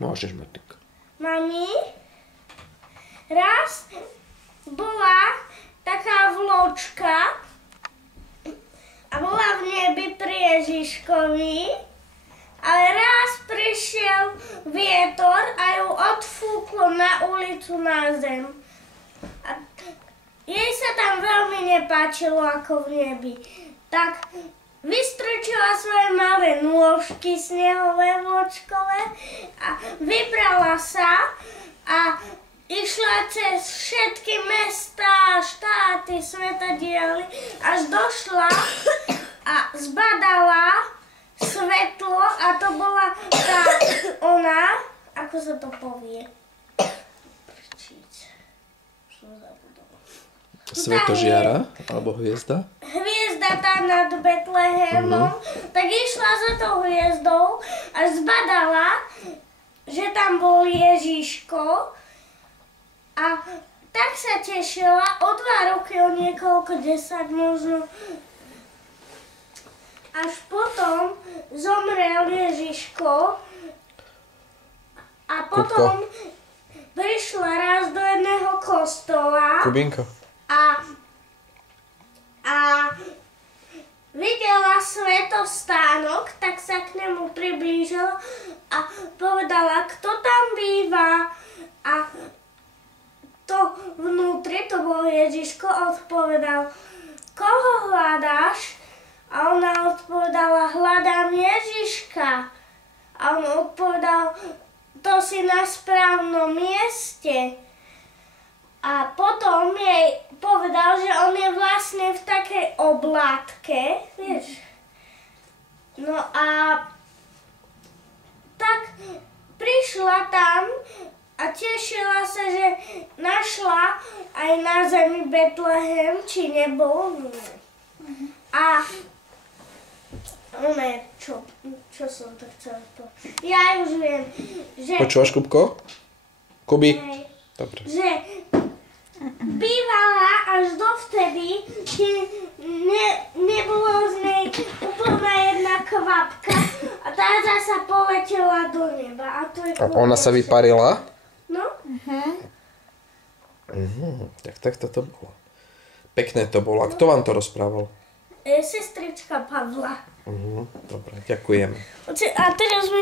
Môžeš, Martinka. Mami, raz bola taká vločka a bola v nebi pri Ježiškovi, ale raz prišiel vietor a ju odfúklo na ulicu na zem. A jej sa tam veľmi nepáčilo ako v nebi. Tak vystrčila svoje malé nôžky snehové vločkové a vybrala sa a išla cez všetky mestá, štáty, svetadiely, až došla a zbadala svetlo a to bola tá ona, ako sa to povie? Svetožiara, alebo hviezda? Hviezda tá nad Betlehemom, tak išla za tou hviezdou a zbadala, že tam bol Ježiško a tak sa tešila o 2 roky, o niekoľko 10 možno. Až potom zomrel Ježiško a potom prišla raz do jedného kostola. Kubinko. A videla svetostánok, tak sa k nemu priblížila a povedala, kto tam býva. A to vnútri, to bol Ježiško, odpovedal, koho hľadáš? A ona odpovedala, hľadám Ježiška. A on odpovedal, to si na správnom mieste. A potom jej povedal, že on je vlastne v takej oblátke, vieš. No a tak prišla tam a tešila sa, že našla aj na zemi Betlehem, či nebol. A čo som to chcela povedať? Ja už viem, že... Počúvaš, Kubko? Kubi? Dobre. Že bývala až dovtedy, kým nebolo z nej úplná jedna kvapka a tá zasa poletela do neba. A ona sa vyparila? No. Tak toto bolo. Pekné to bolo. A kto vám to rozprával? Sestrička Pavla. Dobre, ďakujem. A teraz mi